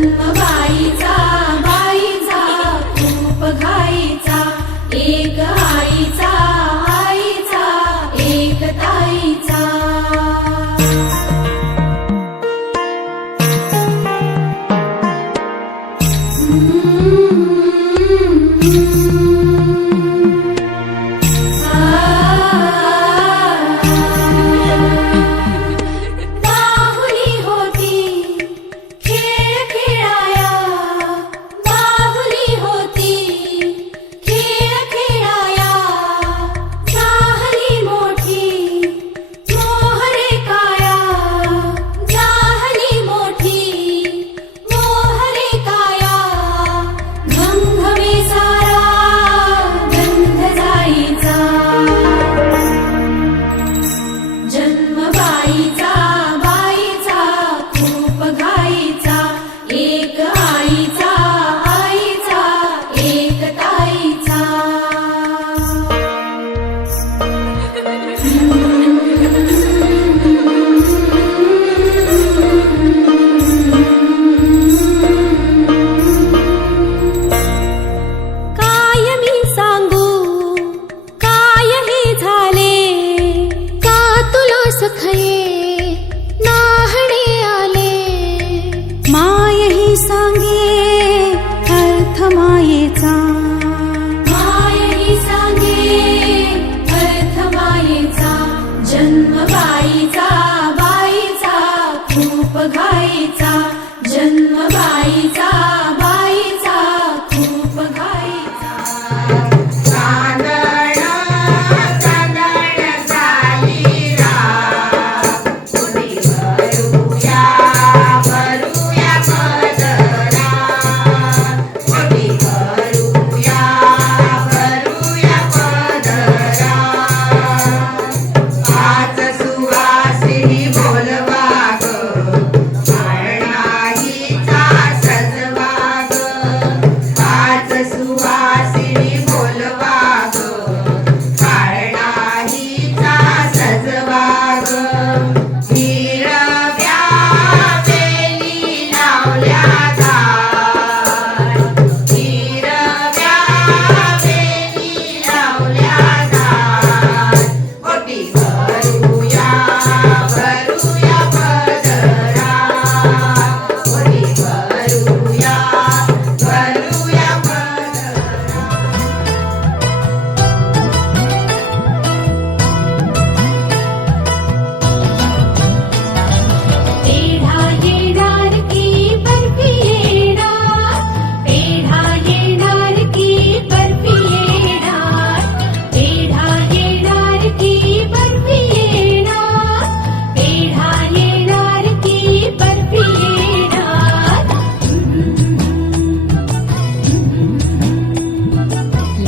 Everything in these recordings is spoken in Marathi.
जन्मबाईचा बाईचा खूप घाईचा, एक आईचा आईचा एक ताईचा. बाहुली होती खेळ खेळाया, बाहुली होती खेळ खेळाया, झाली मोठी मोहरे काया, झाली मोठी मोहरे काया. घमघमे सारा गंध जाईचा, जन्मबाईचा बाईचा खूप घाईचा, एक आईचा आईचा एक ताईचा. काय मी सांगू काय हे झाले, का तुला सखये नाहणे आले. माय ही सांगे अर्थ मायेचा, माय ही सांगे अर्थ मायेचा. जन्मबाईचा बाईचा खूप घाईचा, जन्मबाईचा बाईचा खूप घाईचा. पेढा येणार की बर्फी येणार, पेढा येणार की बर्फी येणार, पेढा येणार की बर्फी येणार, पेढा येणार की बर्फी येणार.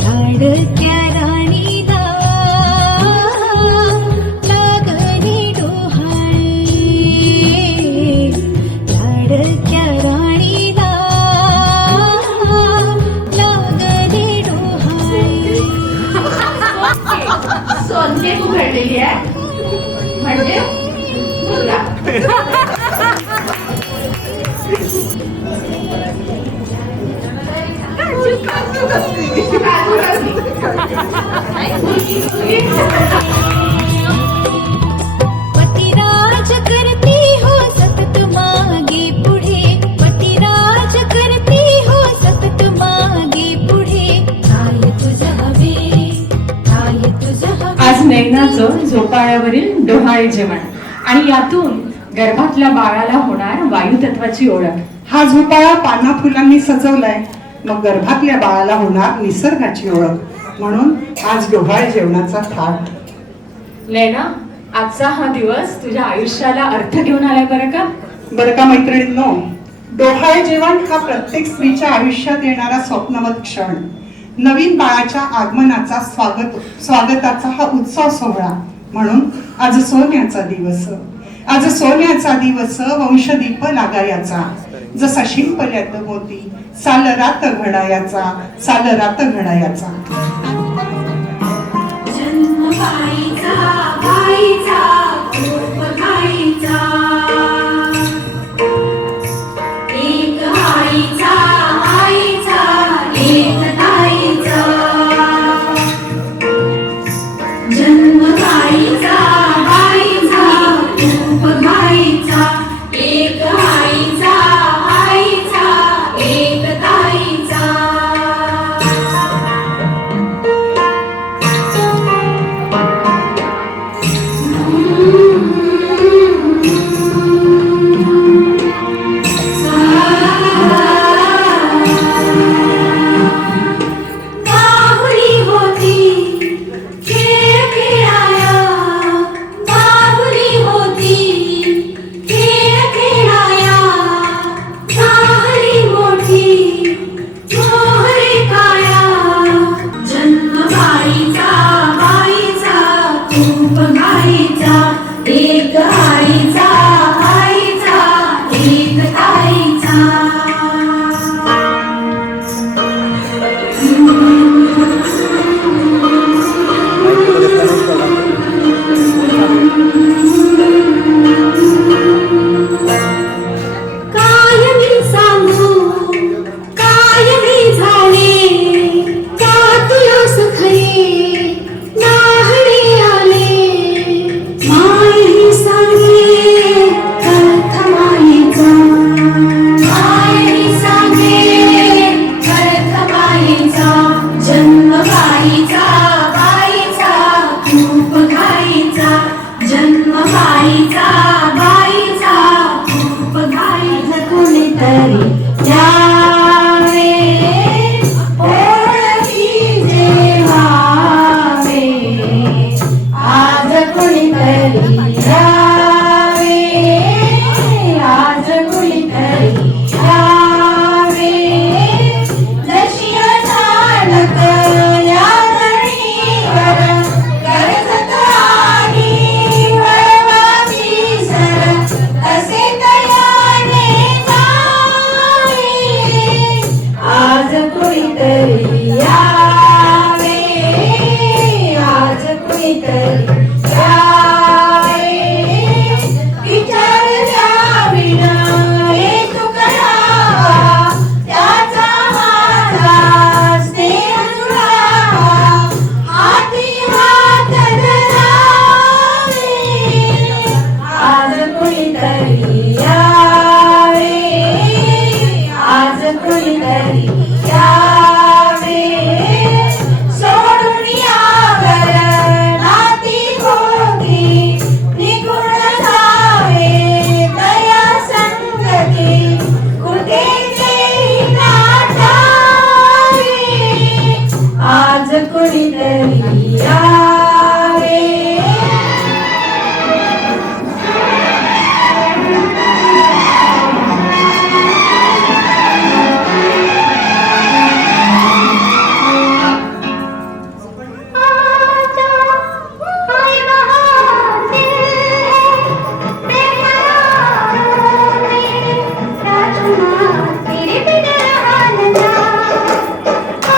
लाडक्या राणीला लागली डोहाळे, लाडक्या राणीला लागली डोहाळे. सोनके उघडलेली आहे म्हणजे मुलगा. पतिराज करती हो सतत मागे पुढे, पतिराज करती हो सतत मागे पुढे. काय तुझं हवे, काय तुझं हवे. आज नैनाचं झोपाळ्यावरील डोहाळे जेवण आणि यातून गर्भातल्या बाळाला होणार वायुतत्वाची ओळख. हा झोपाळा पाना फुलांनी सजवलाय, मग गर्भातल्या बाळाला होणार निसर्गाची ओळख. म्हणून आज डोहाळे जेवणाचा थाट. नैना, आजचा हा दिवस तुझ्या आयुष्याला अर्थ घेऊन आलाय बरं का. बरं का मैत्रिणींनो, डोहाळे जेवण हा प्रत्येक स्त्रीच्या आयुष्यात येणारा स्वप्नवत क्षण. नवीन बाळाच्या आगमनाचा स्वागताचा हा उत्सव सोहळा. म्हणून आज सोन्याचा दिवस, आज सोन्याचा दिवस वंशदीप लागायाचा. जसा शिंपल्यात मोती साल रात घडायाचा, साल रात घडायाचा. जन्मबाईचा बाईचा खूप घाईचा, एक कुणीतरी यावे, आज कुणीतरी यावे, विचारल्या विना एक करावा, त्याचा माझा स्नेह जुळावा, हाती हात धरावे, आज कुणीतरी यावे, आज कुणीतरी यावे, सोडून यावर नाती भोगी, निघून जावे दया संगती, कुठे ते नाटावे, आज कुणीतरी यावे. तेरे बिना रहा न जाता,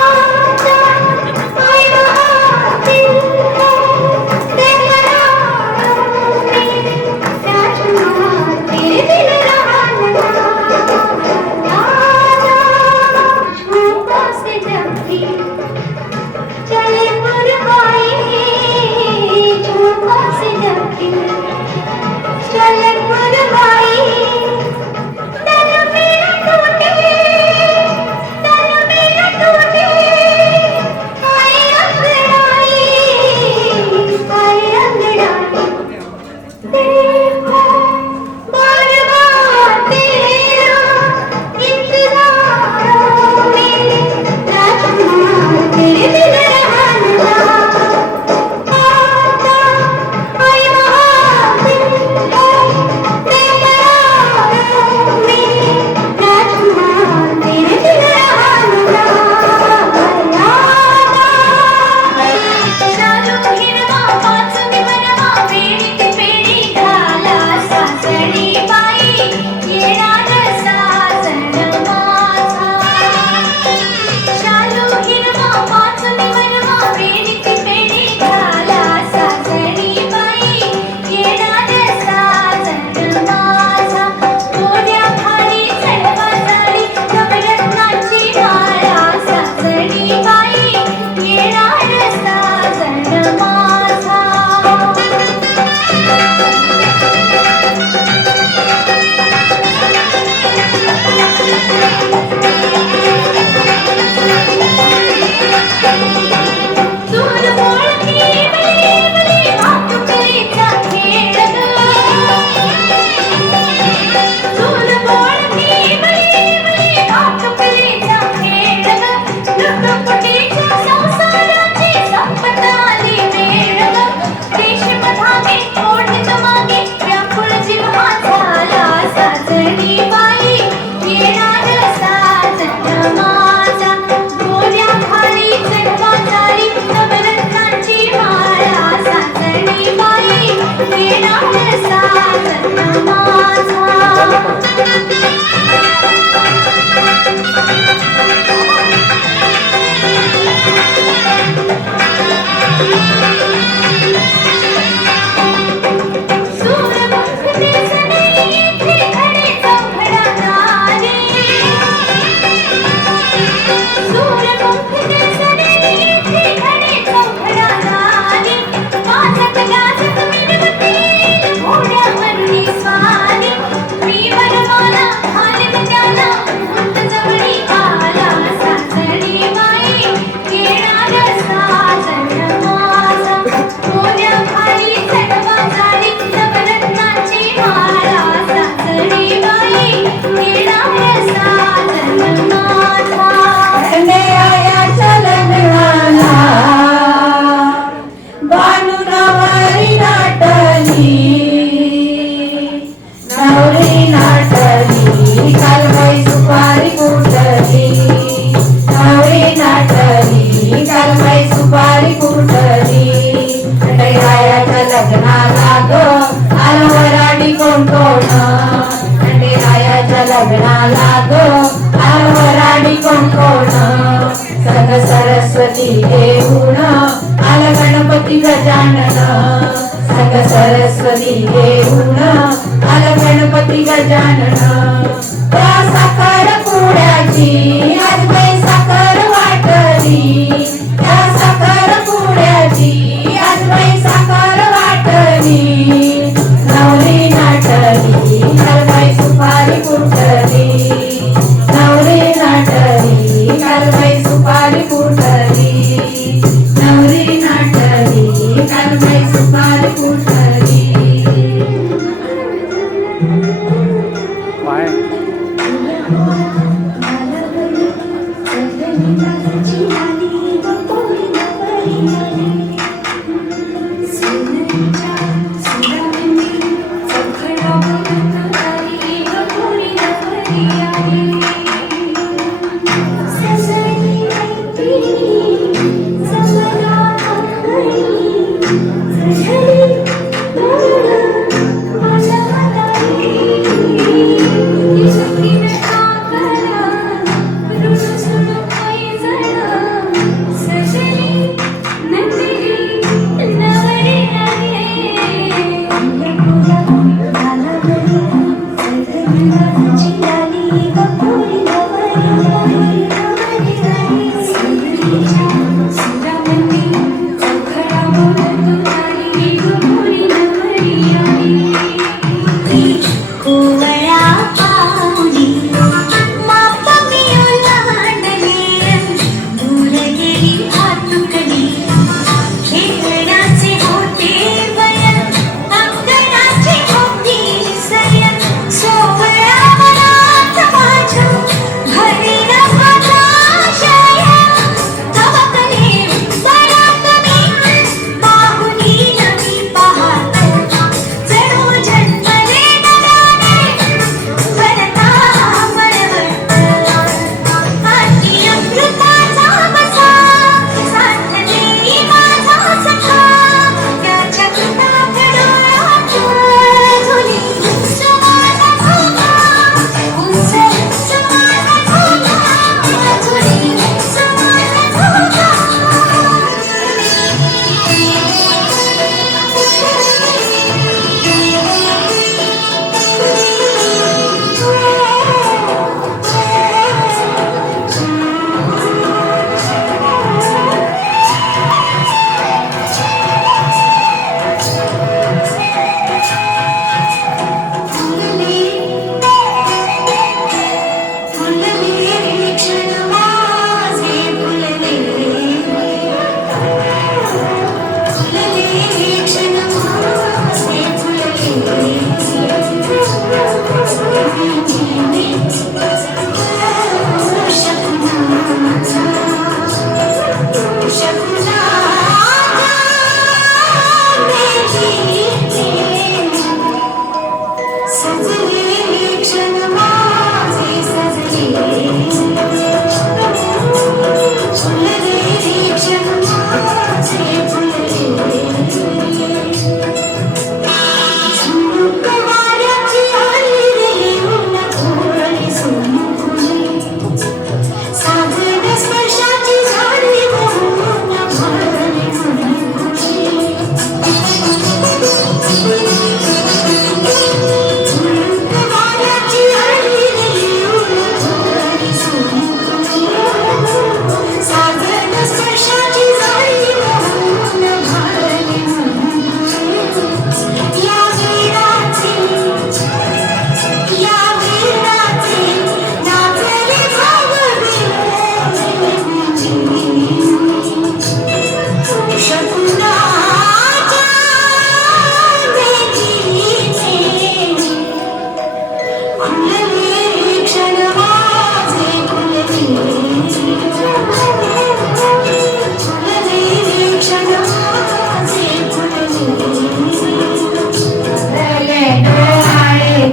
घेऊन आला गणपती गजानन. त्या साखर पुड्याची आज बाई साखर वाटली, त्या साखर पुड्याची आज बाई साखर वाटली. नवरी नाटली काल बाई सुपारी कुटली, नवरी नाटली काल बाई सुपारी कुटली, नवरी नाटली काल बाई सुपारी कुटली.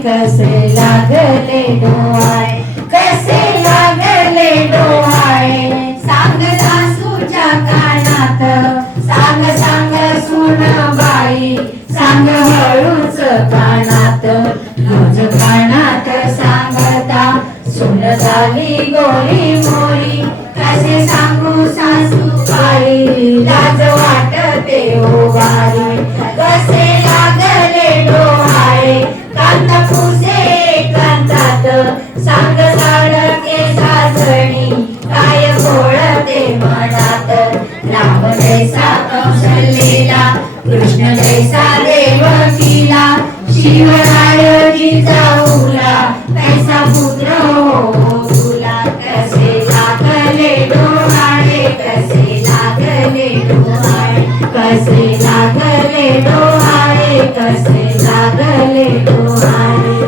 कसे लागले डोहाळे, कसे लागले डोहाळे. सांग सासूच्या कानात, सांग सांग सुन बाई, सांग हळूच कानात, रोज कानात सांगता सुन झाली गोरी मोरी. कसे सांगू सासू बाई, लाज वाटते ओ बाई. कसे लागले डोहाळे क्षणी काय बोलते मनात राम जैसा कौशल्येला कृष्ण जैसा देवकीला शिवराय जिजाऊला कैसा पुत्र हो तुला कसे लागले डोहाळे कसे लागले डोहाळे कसे लागले डोहाळे कसे लागले डोहाळे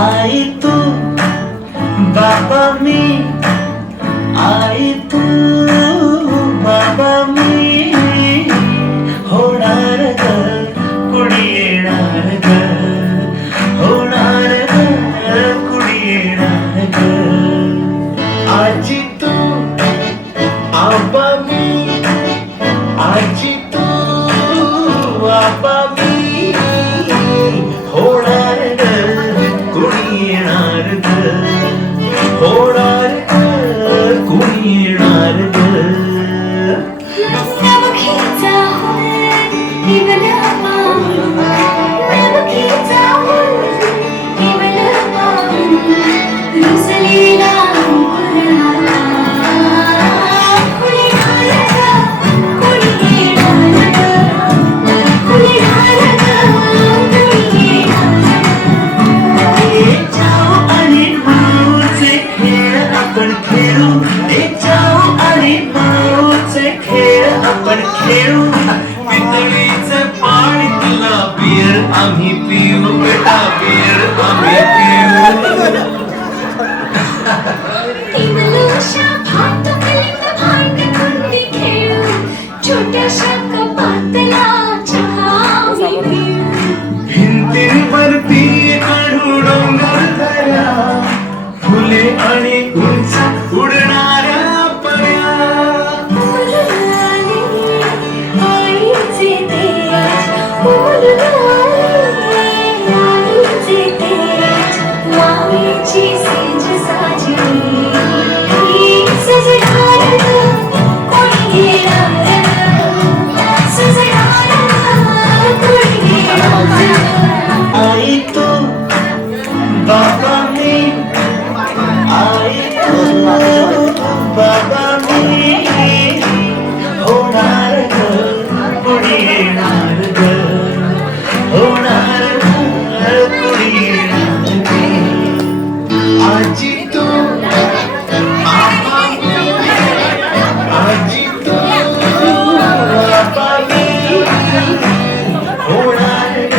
आई तू बाबा मी आई तू बाबा मी होणार ग कुणी येणार ग होणार ग कुणी येणार ग आजी तू आबा मी आजी तू आबा मी होणार ग कुणी येणार ग होणार ग कुणी येणार ग आपण खेळू पितळीचं पाणी तुला बियर आम्ही पिऊ बेटा बियर आम्ही पिऊ छोट्याशा कपातला चहा भिंतीवरती काढू डोंगर दऱ्या फुले आणि उंच उडणाऱ्या पर्या आई तू बाबा मी आई तू बाबा मी होणार ग कुणी येणार ग होणार ग कुणी येणार ग आजी तू आबा मी आजी तू आबा मी होणार ग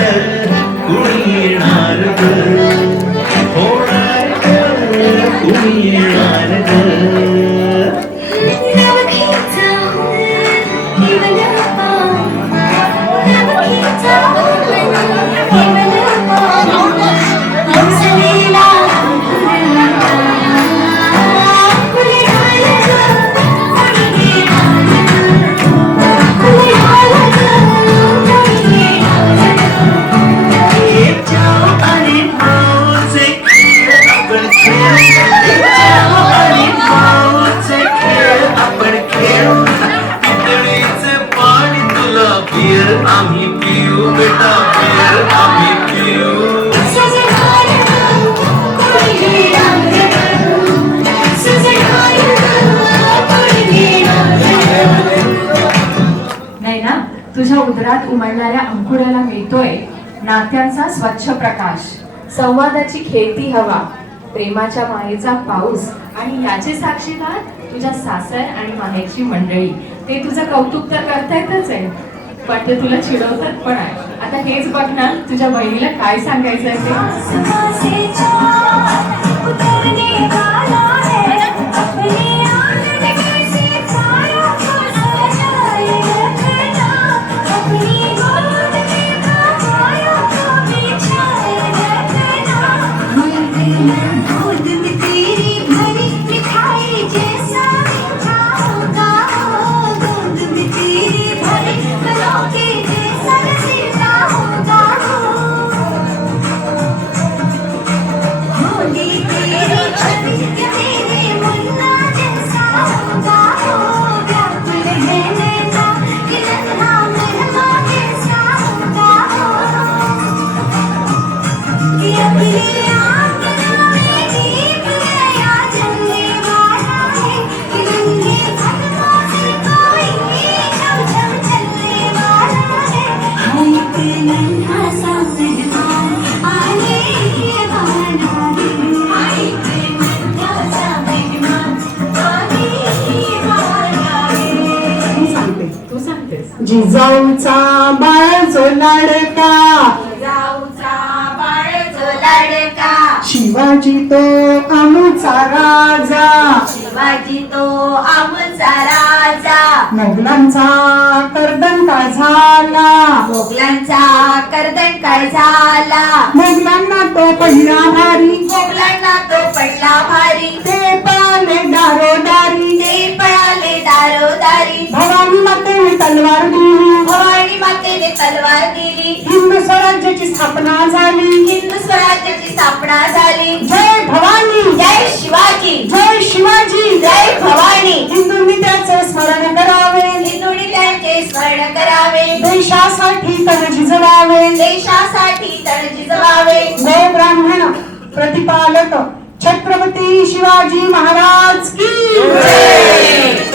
कुणी येणार ग होणार ग कुणी येणार ग आम्ही पिऊ बेटा बियर आम्ही पिऊ नाही ना तुझ्या उदरात उमलणाऱ्या अंकुराला मिळतोय नात्यांचा स्वच्छ प्रकाश, संवादाची खेळती हवा, प्रेमाच्या मायेचा पाऊस आणि याचे साक्षीदार तुझ्या सासर आणि माहेरची मंडळी. ते तुझं कौतुक तर करतायतच आहे, पण ते तुला चिडवतात पण आहे. आता हेच बघ ना तुझ्या बहिणीला काय सांगायचं आहे ते. जिजाऊचा बाळ जो लाडका, जिजाऊचा बाळ जो लाडका, शिवाजी तो आमचा राजा, शिवाजी तो आमचा राजा, मोगलांचा कर्दन काय झाला, मोगलांचा कर्दन काय झाला, मोगलांना तो पहिला भारी, मोगलांना तो पडला भारी, ते पळाले दारोदारी, ते पळाले दारोदारी, भवानी मातेने तलवार दिली, भवानी मातेने तलवार दिली, हिंदू स्वराज्याची स्थापना झाली, हिंदू स्वराज्याची स्थापना झाली. जय भवानी, जय शिवाजी, जय शिवाजी, जय भवानी. हिंदूंनी त्याचे स्मरण करावे, हिंदूंनी त्यांचे स्मरण करावे, देशासाठी तन झिजवावे, देशासाठी तन झिजवावे. गो ब्राह्मण प्रतिपालक छत्रपती शिवाजी महाराज की जय.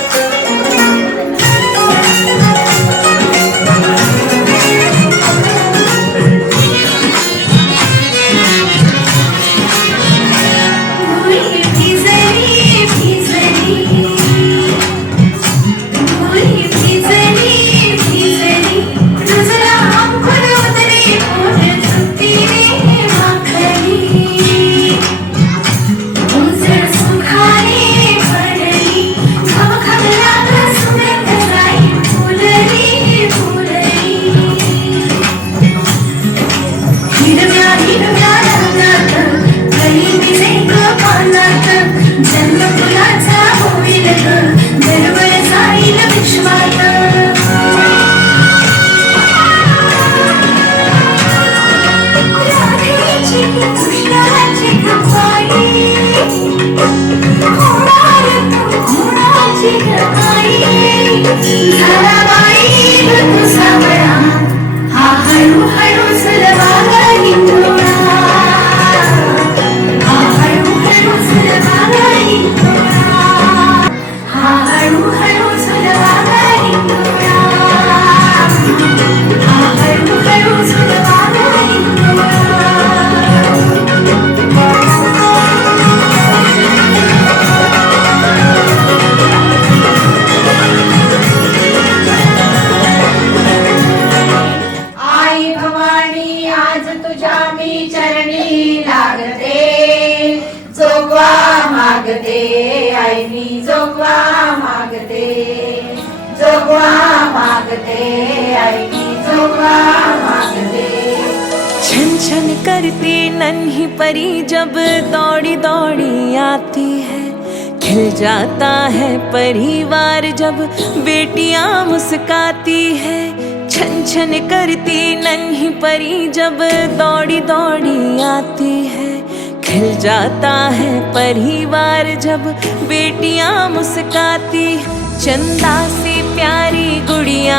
भुई भिजली भिजली, भुई भिजली भिजली, रुजला अंकुर उतरे मोठ सुट्टीने माखली, उजळ सुखाने भरली, खमखमला सुगंध जाई फुलली फुलली. हिरव्या हिरव्या रंगात कली भिजे ग पानात, जन्म फुलाचा होईल ग, दरवळ जाईल विश्वात. राधेची कृष्णाची कपाळी, होणार तू होणाची आई, झाला बाई ग तू सावळा, हा हळूहळू सलवागा हिंदोळा, हा हळूहळू सलवागा हिंदोळा, हा हळूहळू सलवागा हिंदोळा, हा हळूहळू सलवागा हिंदोळा. आई भवानी आज तुझ्या मी चरणी लागते, जोगवा मागते, आई मी जोगवा मागते, जोगवा मागते, आई मी जोगवा मागते. छन छन करती नन्ही परी जब दौड़ी दौड़ी आती है, खिल जाता है परिवार जब बेटियां मुस्काती है. छन छन करती नन्ही परी जब दौड़ी दौड़ी आती है, खिल जाता है परिवार जब बेटियां मुस्काती है. चंदा से प्यारी गुड़िया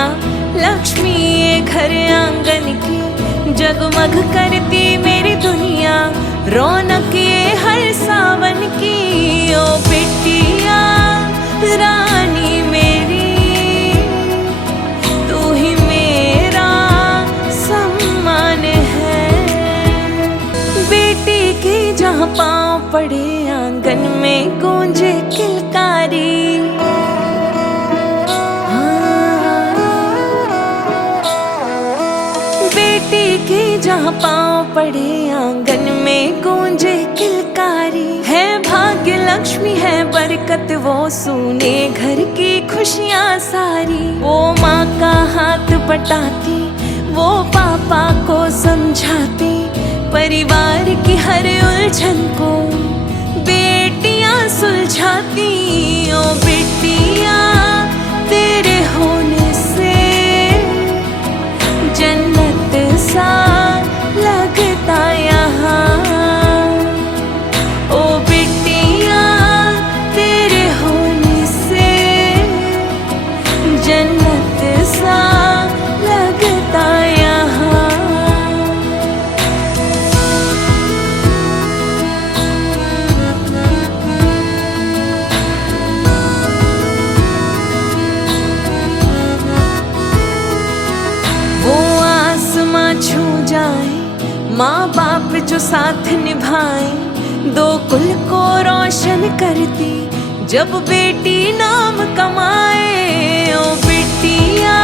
लक्ष्मी ये घर आंगन की, जगमग करती मेरी दुनिया, रौनक ये हर सावन की. ओ बिटिया रानी मेरी, तू ही मेरा सम्मान है. बेटी की जहाँ पाँव पड़े आंगन में गूंजे किलकारी. बेटी की जहाँ पाँव पड़े आंगन में गूंजे किलकारी. है भाग्य लक्ष्मी है बरकत वो सुने घर की खुशियाँ सारी. वो माँ का हाथ बटाती, वो पापा को समझाती, परिवार की हर उलझन को बेटियाँ सुलझाती. ओ बेटियाँ तेरे होने से जन्नत सा लगता यहाँ. ओ बिटिया तेरे होने से जन्नत सा लगता यहाँ. छू जाए माँ बाप जो साथ निभाए, दो कुल को रोशन करती जब बेटी नाम कमाए. ओ बिटिया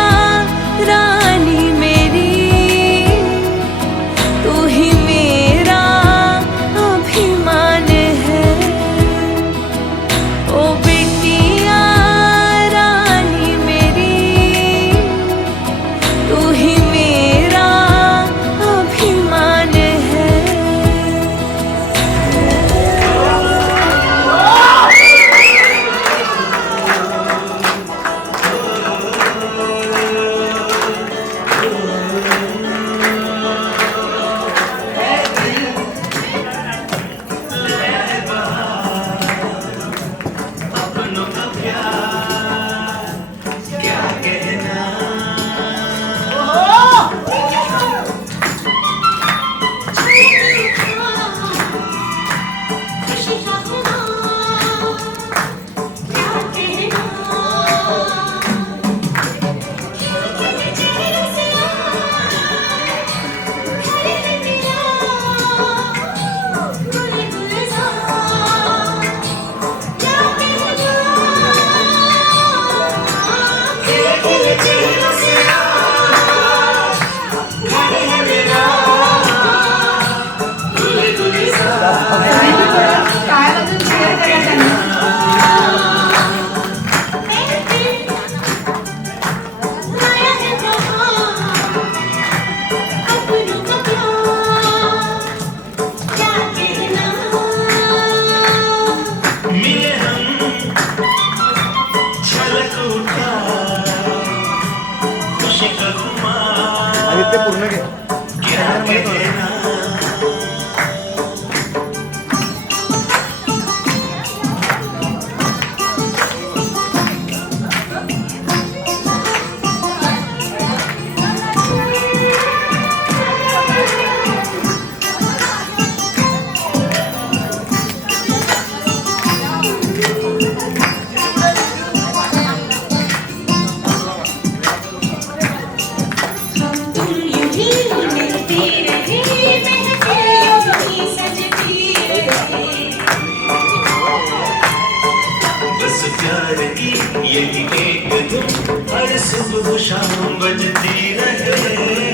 एक धुन हर सुबह शाम बजती रहे।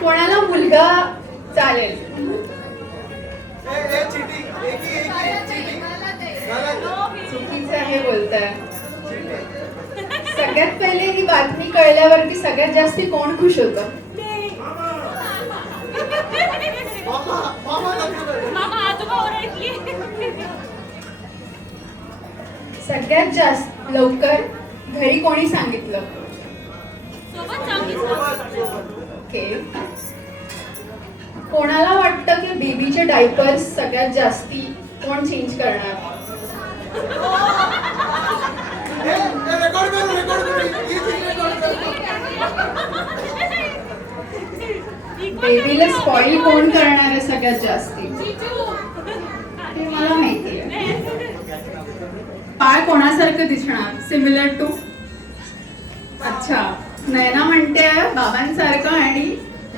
कोणाला मुलगा चालेल? चुकीचं आहे बोलताय. सगळ्यात पहिले ही बातमी कळल्यावरती सगळ्यात जास्ती कोण खुश होतं? सगळ्यात जास्त लवकर घरी कोणी सांगितलं? ओके. कोणाला वाटतं की बेबीचे डायपर्स सगळ्यात जास्ती कोण चेंज करणार? बेबीला स्पॉइल कोण करणार आहे सगळ्यात जास्ती? ते मला माहिती आहे. पाय कोणासारखं दिसणार? Similar to? अच्छा, नयना म्हणते बाबांसारखं आणि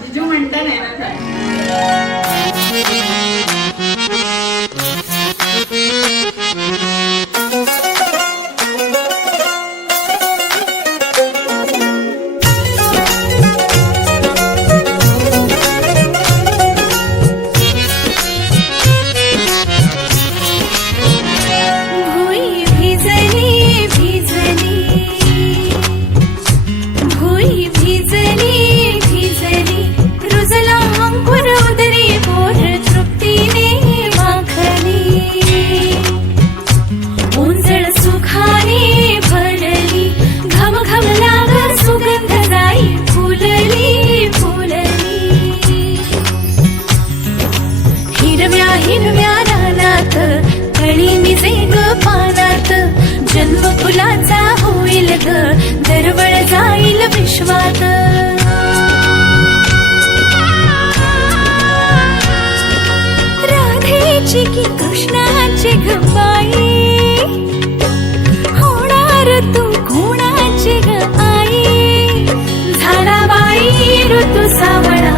जिजू म्हणते नयनासारखं. भुई भिजली भिजली, भुई भिजली भिजली, रुजला अंकुर उदरी पोर तृप्तीने माखली. उंजळ सुखाने भरली, घम घम लाग सुगंध जाई फुलली फुलली. हिरव्या हिरव्या रानात कळी मिजे ग पानात, जन्म फुलाचा होईल ग दरवळ जाईल विश्वात. राधेची की कृष्णाची ग बाई, होणार तू कोणाची ग आई. झाला बाई ऋतू सावळा,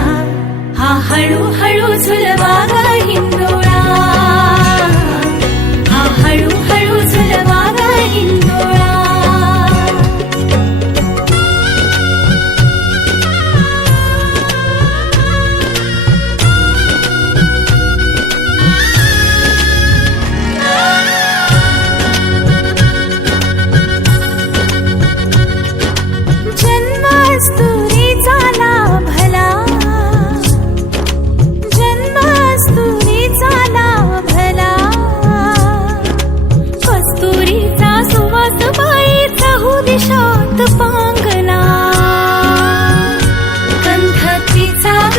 हा हळूहळू झुलवा ग हिंदोळा, हा हळूहळू झुलवा ग हिंदोळा. जन्मास्तुरीचा लाभला, जन्मास्तुरीचा लाभला, कस्तुरीचा सुवास बाईचा दिशात पांगला. गंधतीचा ग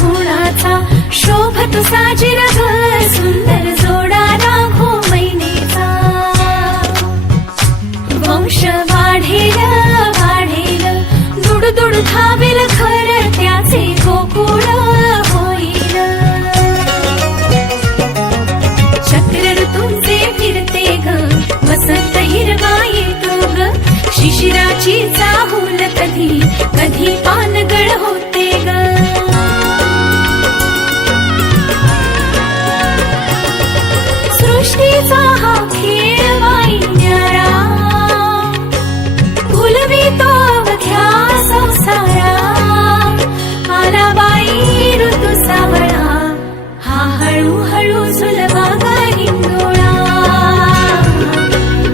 गुणाचा शोभत साजिर ग सुंदर जोडा राघो मैनेचा. वंश वाढेल वाढेल, दुड दुड धावेल खर त्याचे गोकुळ होईल. चक्र ऋतूंचे फिरते ग, वसंत हिरवा येतो ग, शिशिराची चाहूल कधी कधी पानगळ होते ग. सृष्टीचा हा खेळ वाई न्यारा, भुलवितो अवघ्या संसारा. आला बाई ऋतू सावळा, हा हळूहळू झुलवा ग हिंदोळा,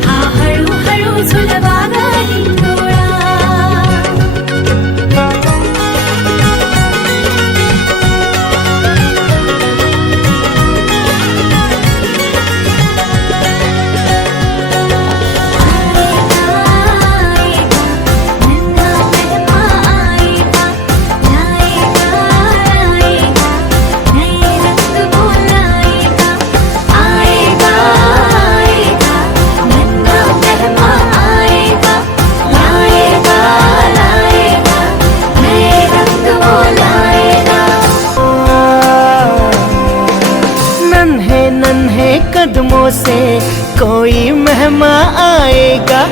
हा हळूहळू झुलवा ग हिंदोळा. से कोई मेहमान आएगा,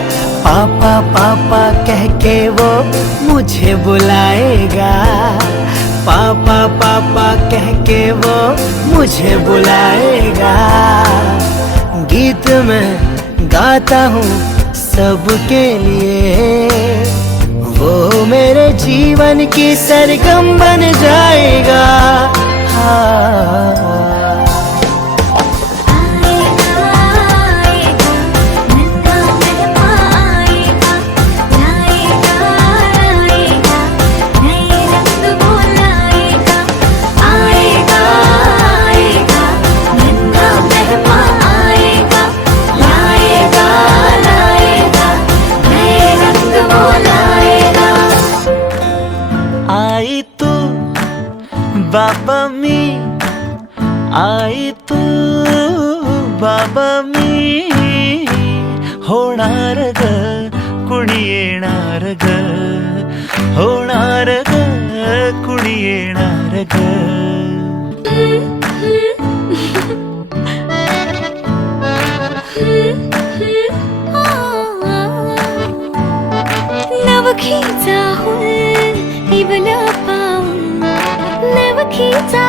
पापा पापा कह के वो मुझे बुलाएगा, पापा पापा कह के वो मुझे बुलाएगा। गीत मैं गाता हूँ सबके लिए, वो मेरे जीवन की सरगम बन जाएगा। हाँ आई तू बाबा मी, आई तू बाबा मी, होणार ग कुणी येणार ग, होणार ग कुणी येणार ग। नवखीचा हुल इवला पाऊल, नवखीचा